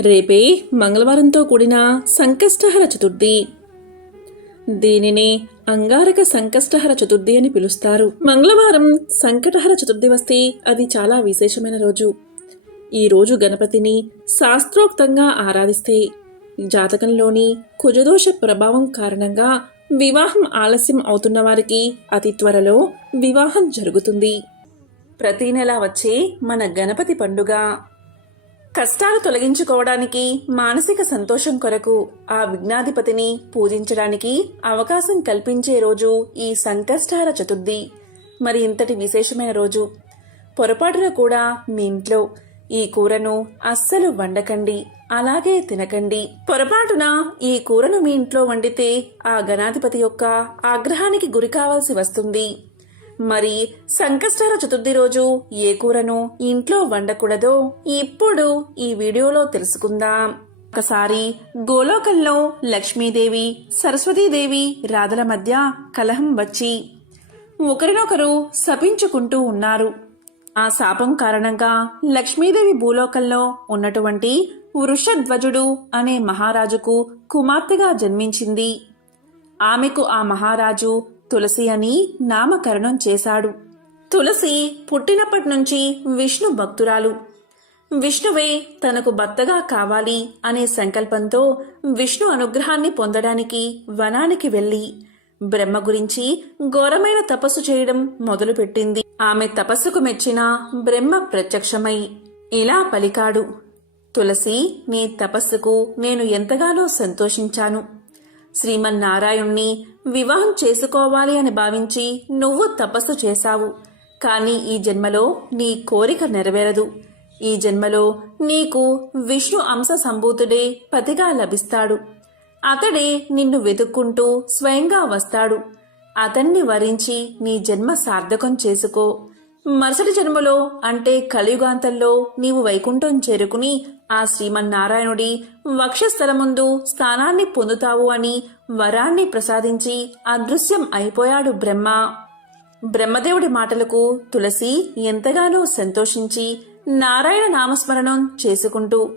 రేపే మంగళవారంతో కూడిన సంకష్టహర చతుర్థి. దీనిని అంగారక సంకష్టహర చతుర్థి అని పిలుస్తారు. మంగళవారం సంకటహర చతుర్థి వస్తే అది చాలా విశేషమైన రోజు. ఈ రోజు గణపతిని శాస్త్రోక్తంగా ఆరాధిస్తే జాతకంలోని కుజదోష ప్రభావం కారణంగా వివాహం ఆలస్యం అవుతున్న వారికి అతి త్వరలో వివాహం జరుగుతుంది. ప్రతి నెల వచ్చే మన గణపతి పండుగ కష్టాలు తొలగించుకోవడానికి మానసిక సంతోషం కొరకు ఆ విఘ్నాధిపతిని పూజించడానికి అవకాశం కల్పించే రోజు ఈ సంకష్టార చతుర్థి. మరి ఇంతటి విశేషమైన రోజు. పొరపాటున కూడా మీ ఇంట్లో ఈ కూరను అస్సలు వండకండి అలాగే తినకండి. పొరపాటున ఈ కూరను మీ ఇంట్లో వండితే ఆ గణాధిపతి యొక్క ఆగ్రహానికి గురి కావాల్సి వస్తుంది. మరి సంకష్టార చతుర్థి రోజు ఏ కూరను ఇంట్లో వండకూడదో ఇప్పుడు ఈ వీడియోలో తెలుసుకుందాం. ఒకసారి గోలోకంలో లక్ష్మీదేవి సరస్వతీదేవి రాధల మధ్య కలహం వచ్చి ఒకరినొకరు శపించుకుంటూ ఉన్నారు. ఆ శాపం కారణంగా లక్ష్మీదేవి భూలోకంలో ఉన్నటువంటి వృషధ్వజుడు అనే మహారాజుకు కుమార్తెగా జన్మించింది. ఆమెకు ఆ మహారాజు తులసి అని నామకరణం చేశాడు. తులసి పుట్టినప్పటి నుంచి విష్ణు భక్తురాలు. విష్ణువే తనకు భర్తగా కావాలి అనే సంకల్పంతో విష్ణు అనుగ్రహాన్ని పొందడానికి వనానికి వెళ్ళి బ్రహ్మ గురించి ఘోరమైన తపస్సు చేయడం మొదలుపెట్టింది. ఆమె తపస్సుకు మెచ్చిన బ్రహ్మ ప్రత్యక్షమై ఇలా పలికాడు. తులసి నీ తపస్సుకు నేను ఎంతగానో సంతోషించాను. శ్రీమన్నారాయణ్ణి వివాహం చేసుకోవాలి అని భావించి నువ్వు తపస్సు చేశావు. కానీ ఈ జన్మలో నీ కోరిక నెరవేరదు. ఈ జన్మలో నీకు విష్ణు అంశ సంభూతుడే పతిగా లభిస్తాడు. అతడే నిన్ను వెతుక్కుంటూ స్వయంగా వస్తాడు. అతన్ని వరించి నీ జన్మ సార్థకం చేసుకో. మరుసటి జన్మలో అంటే కలియుగాంతంలో నీవు వైకుంఠం చేరుకుని ఆ శ్రీమన్నారాయణుడి వక్షస్థలముందు స్థానాన్ని పొందుతావు అని వరాన్ని ప్రసాదించి అదృశ్యం అయిపోయాడు బ్రహ్మ. బ్రహ్మదేవుడి మాటలకు తులసి ఎంతగానో సంతోషించి నారాయణ నామస్మరణం చేసుకుంటూ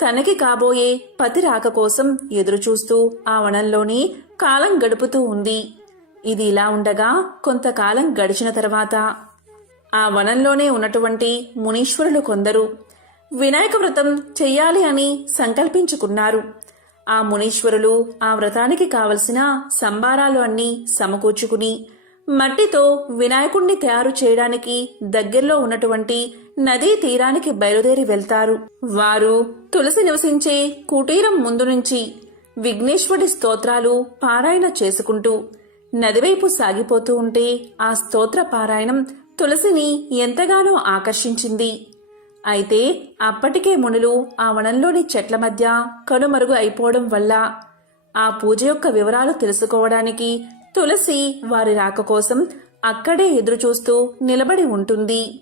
తనకి కాబోయే పతి రాక కోసం ఎదురుచూస్తూ ఆ వనంలోని కాలం గడుపుతూ ఉంది. ఇది ఇలా ఉండగా కొంతకాలం గడిచిన తర్వాత ఆ వనంలోనే ఉన్నటువంటి మునీశ్వరులు కొందరు వినాయక వ్రతం చెయ్యాలి అని సంకల్పించుకున్నారు. ఆ మునీశ్వరులు ఆ వ్రతానికి కావలసిన సంబారాలు అన్నీ సమకూర్చుకుని మట్టితో వినాయకుణ్ణి తయారు చేయడానికి దగ్గరలో ఉన్నటువంటి నదీ తీరానికి బయలుదేరి వెళ్తారు. వారు తులసి నివసించే కుటీరం ముందు నుంచి విఘ్నేశ్వరుడి స్తోత్రాలు పారాయణ చేసుకుంటూ నదివైపు సాగిపోతూ ఉంటే ఆ స్తోత్ర పారాయణం తులసిని ఎంతగానో ఆకర్షించింది. అయితే అప్పటికే మునులు ఆ వనంలోని చెట్ల మధ్య కనుమరుగు అయిపోవడం వల్ల ఆ పూజ యొక్క వివరాలు తెలుసుకోవడానికి తులసి వారి రాక కోసం అక్కడే ఎదురుచూస్తూ నిలబడి ఉంటుంది.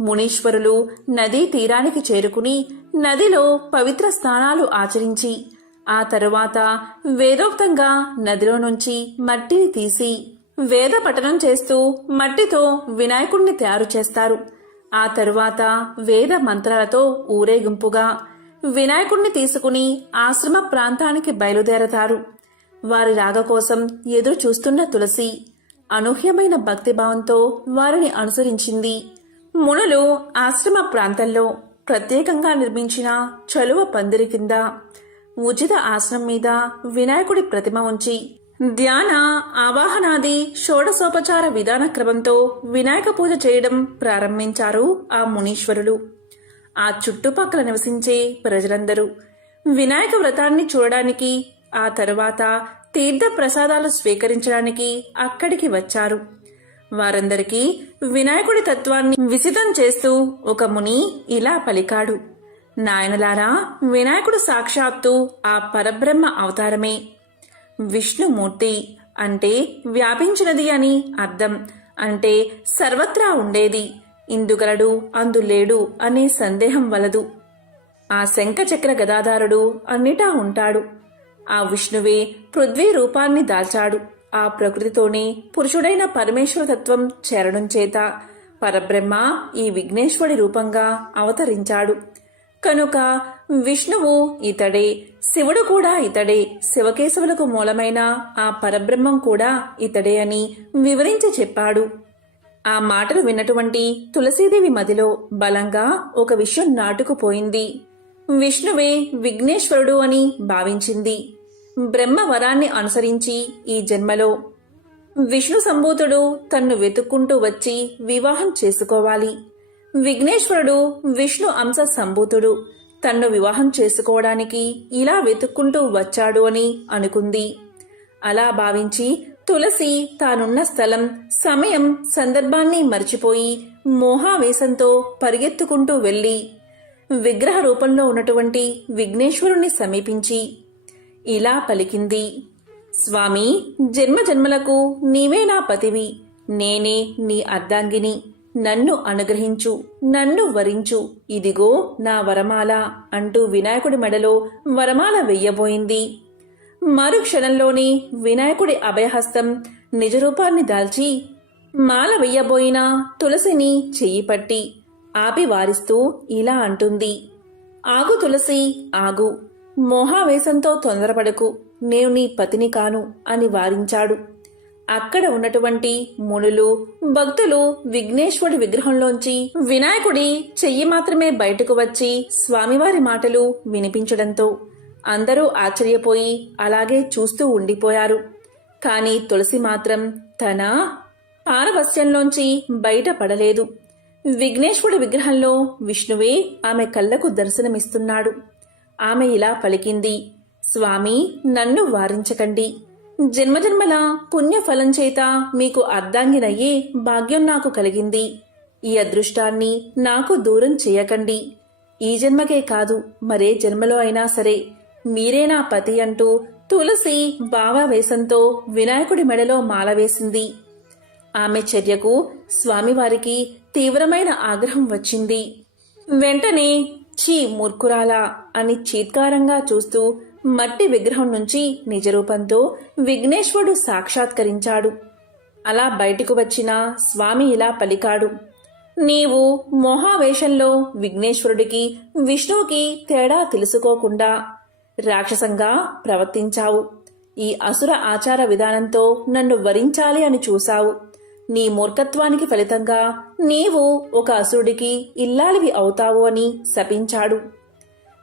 మునీశ్వరులు నదీ తీరానికి చేరుకుని నదిలో పవిత్ర స్నానాలు ఆచరించి ఆ తరువాత వేదోక్తంగా నదిలో నుంచి మట్టిని తీసి వేద పఠనం చేస్తూ మట్టితో వినాయకుణ్ణి తయారు చేస్తారు. ఆ తరువాత వేద మంత్రాలతో ఊరేగింపుగా వినాయకుణ్ణి తీసుకుని ఆశ్రమ ప్రాంతానికి బయలుదేరతారు. వారి రాగ కోసం ఎదురు చూస్తున్న తులసి అనూహ్యమైన భక్తిభావంతో వారిని అనుసరించింది. మునులు ఆశ్రమ ప్రాంతంలో ప్రత్యేకంగా నిర్మించిన చలువ పందిరి కింద ఉచిత ఆసనం మీద వినాయకుడి ప్రతిమ ఉంచి ధ్యాన ఆవాహనాది షోడసోపచార విధాన క్రమంతో వినాయక పూజ చేయడం ప్రారంభించారు ఆ మునీశ్వరులు. ఆ చుట్టుపక్కల నివసించే ప్రజలందరూ వినాయక వ్రతాన్ని చూడడానికి ఆ తరువాత తీర్థ ప్రసాదాలు స్వీకరించడానికి అక్కడికి వచ్చారు. వారందరికీ వినాయకుడి తత్వాన్ని విసితం చేస్తూ ఒక ముని ఇలా పలికాడు. నాయనలారా వినాయకుడు సాక్షాత్తు ఆ పరబ్రహ్మ అవతారమే. విష్ణుమూర్తి అంటే వ్యాపించినది అని అర్థం. అంటే సర్వత్రా ఉండేది. ఇందుగలడు అందులేడు అనే సందేహం వలదు. ఆ శంఖచక్ర గదాధారుడు అన్నిటా ఉంటాడు. ఆ విష్ణువే పృథ్వీ రూపాన్ని దాల్చాడు. ఆ ప్రకృతితోనే పురుషుడైన పరమేశ్వర తత్వం చేరడం చేత పరబ్రహ్మ ఈ విఘ్నేశ్వడి రూపంగా అవతరించాడు. కనుక విష్ణువు ఇతడే శివుడు కూడా ఇతడే శివకేశవులకు మూలమైన ఆ పరబ్రహ్మం కూడా ఇతడే అని వివరించి చెప్పాడు. ఆ మాటలు విన్నటువంటి తులసీదేవి మదిలో బలంగా ఒక విషయం నాటుకుపోయింది. విష్ణువే విఘ్నేశ్వరుడు అని భావించింది. బ్రహ్మ వరాన్ని అనుసరించి ఈ జన్మలో విష్ణు సంభూతుడు తన్ను వెతుక్కుంటూ వచ్చి వివాహం చేసుకోవాలి. విఘ్నేశ్వరుడు విష్ణు అంశ సంభూతుడు. తన్ను వివాహం చేసుకోవడానికి ఇలా వెతుక్కుంటూ వచ్చాడు అని అనుకుంది. అలా భావించి తులసి తానున్న స్థలం సమయం సందర్భాన్ని మర్చిపోయి మోహావేశంతో పరిగెత్తుకుంటూ వెళ్ళి విగ్రహ రూపంలో ఉన్నటువంటి విఘ్నేశ్వరుణ్ణి సమీపించి ఇలా పలికింది. స్వామి జన్మ జన్మలకు నీవే నా పతివి. నేనే నీ అర్ధాంగిని. నన్ను అనుగ్రహించు నన్ను వరించు. ఇదిగో నా వరమాల అంటూ వినాయకుడి మెడలో వరమాల వెయ్యబోయింది మరు క్షణంలోనే వినాయకుడి అభయహస్తం నిజరూపాన్ని దాల్చి మాల వెయ్యబోయిన తులసిని చెయ్యి పట్టి ఆపి వారిస్తూ ఇలా అంటుంది. ఆగు తులసి ఆగు. మోహావేశంతో తొందరపడకు. నేను నీ పతిని కాను అని వారించాడు. అక్కడ ఉన్నటువంటి మునులు భక్తులు విఘ్నేశ్వరుడి విగ్రహంలోంచి వినాయకుడి చెయ్యి మాత్రమే బయటకు వచ్చి స్వామివారి మాటలు వినిపించడంతో అందరూ ఆశ్చర్యపోయి అలాగే చూస్తూ ఉండిపోయారు. కాని తులసి మాత్రం తన పారవస్యంలోంచి బయటపడలేదు విఘ్నేశ్వరుడి విగ్రహంలో విష్ణువే ఆమె కళ్ళకు దర్శనమిస్తున్నాడు. ఆమె ఇలా పలికింది స్వామి నన్ను వారించకండి. జన్మజన్మల పుణ్యఫలం చేత మీకు అర్ధాంగినయ్యే భాగ్యం నాకు కలిగింది. ఈ అదృష్టాన్ని నాకు దూరం చేయకండి. ఈ జన్మకే కాదు మరే జన్మలో అయినా సరే. మీరే నా పతి అంటూ తులసి భావావేశంతో వినాయకుడి మెడలో మాల వేసింది. ఆమె చర్యకు స్వామివారికి తీవ్రమైన ఆగ్రహం వచ్చింది. వెంటనే ఛీ మూర్ఖురాలా అని చీత్కారంగా చూస్తూ మట్టి విగ్రహం నుంచి నిజరూపంతో విఘ్నేశ్వరుడు సాక్షాత్కరించాడు. అలా బయటకు వచ్చిన స్వామి ఇలా పలికాడు. నీవు మోహావేశంలో విఘ్నేశ్వరుడికి విష్ణువుకి తేడా తెలుసుకోకుండా రాక్షసంగా ప్రవర్తించావు. ఈ అసుర ఆచార విధానంతో నన్ను వరించాలి అని చూశావు. నీ మూర్ఖత్వానికి ఫలితంగా నీవు ఒక అసురుడికి ఇల్లాలివి అవుతావు అని శపించాడు.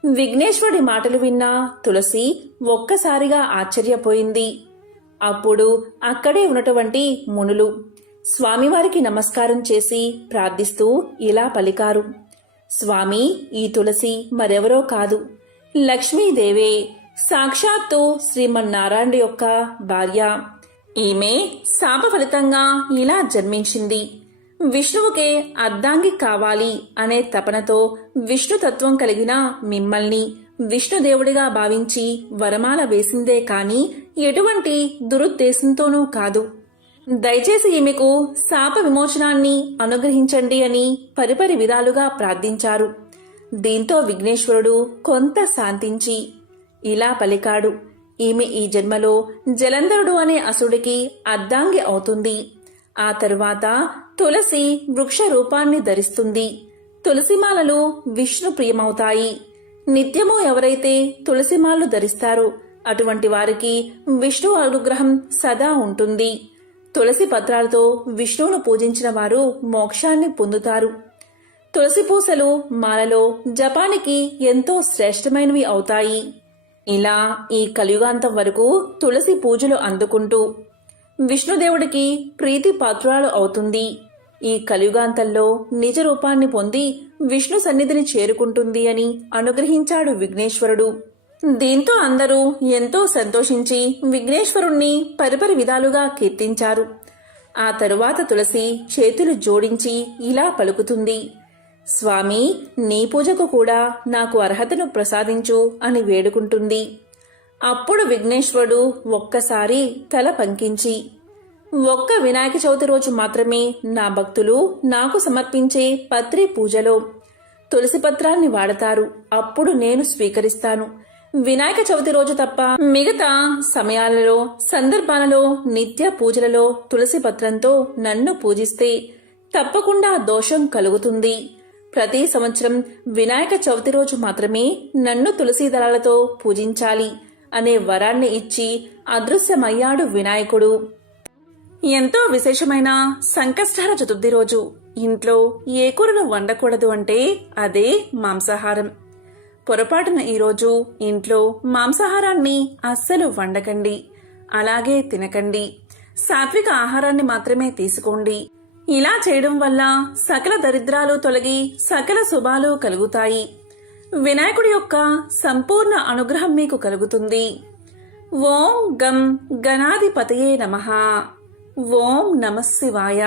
విఘ్నేశ్వరుడి మాటలు విన్న తులసి ఒక్కసారిగా ఆశ్చర్యపోయింది. అప్పుడు అక్కడే ఉన్నటువంటి మునులు స్వామివారికి నమస్కారం చేసి ప్రార్థిస్తూ ఇలా పలికారు. స్వామి ఈ తులసి మరెవరో కాదు. లక్ష్మీదేవే సాక్షాత్తు శ్రీమన్నారాయణ యొక్క భార్య. ఈమె శాప ఫలితంగా ఇలా జన్మించింది. విష్ణువుకే అర్ధాంగి కావాలి అనే తపనతో విష్ణుతత్వం కలిగిన మిమ్మల్ని విష్ణుదేవుడిగా భావించి వరమాల వేసిందే కాని ఎటువంటి దురుద్దేశంతోనూ కాదు. దయచేసి ఈమెకు శాప విమోచనాన్ని అనుగ్రహించండి అని పరిపరి విధాలుగా ప్రార్థించారు. దీంతో విఘ్నేశ్వరుడు కొంత శాంతించి ఇలా పలికాడు ఈమె ఈ జన్మలో జలంధరుడు అనే అసుడికి అర్ధాంగి అవుతుంది. ఆ తరువాత తులసి వృక్ష రూపాన్ని ధరిస్తుంది. తులసిమాలలు విష్ణు ప్రియమవుతాయి. నిత్యము ఎవరైతే తులసిమాలు ధరిస్తారో అటువంటి వారికి విష్ణు అనుగ్రహం సదా ఉంటుంది. తులసి పత్రాలతో విష్ణువును పూజించిన వారు మోక్షాన్ని పొందుతారు. తులసి పూసలు మాలలో జపానికి ఎంతో శ్రేష్టమైనవి అవుతాయి. ఇలా ఈ కలియుగాంతం వరకు తులసి పూజలు అందుకుంటూ విష్ణుదేవుడికి ప్రీతి పాత్రాలు అవుతుంది. ఈ కలియుగాంతంలో నిజ రూపాన్ని పొంది విష్ణు సన్నిధిని చేరుకుంటుంది అని అనుగ్రహించాడు విఘ్నేశ్వరుడు. దీంతో అందరూ ఎంతో సంతోషించి విఘ్నేశ్వరుణ్ణి పరిపరి విధాలుగా కీర్తించారు. ఆ తరువాత తులసి చేతులు జోడించి ఇలా పలుకుతుంది. స్వామి నీ పూజకు కూడా నాకు అర్హతను ప్రసాదించు అని వేడుకుంటుంది. అప్పుడు విఘ్నేశ్వరుడు ఒక్కసారి తల పంకించి ఒక్క వినాయక చవితి రోజు మాత్రమే నా భక్తులు నాకు సమర్పించే పత్రి పూజలో తులసి పత్రాన్ని వాడతారు. అప్పుడు నేను స్వీకరిస్తాను. వినాయక చవితి రోజు తప్ప మిగతా సమయాలలో సందర్భాలలో నిత్య పూజలలో తులసి పత్రంతో నన్ను పూజిస్తే తప్పకుండా దోషం కలుగుతుంది. ప్రతి సంవత్సరం వినాయక చవితి రోజు మాత్రమే నన్ను తులసి దళాలతో పూజించాలి అనే వరాన్ని ఇచ్చి అదృశ్యమయ్యాడు వినాయకుడు. ఎంతో విశేషమైన సంకష్టహర చతుర్థి రోజు. ఇంట్లో ఏ కూరను వండకూడదు అంటే అదే మాంసాహారం. పొరపాటున ఈరోజు ఇంట్లో మాంసాహారాన్ని అస్సలు వండకండి. అలాగే తినకండి. సాత్విక ఆహారాన్ని మాత్రమే తీసుకోండి. ఇలా చేయడం వల్ల సకల దరిద్రాలు తొలగి సకల శుభాలు కలుగుతాయి. వినాయకుడి యొక్క సంపూర్ణ అనుగ్రహం మీకు కలుగుతుంది. ఓం గం గణాధిపతయే నమః. ఓం నమ శివాయ.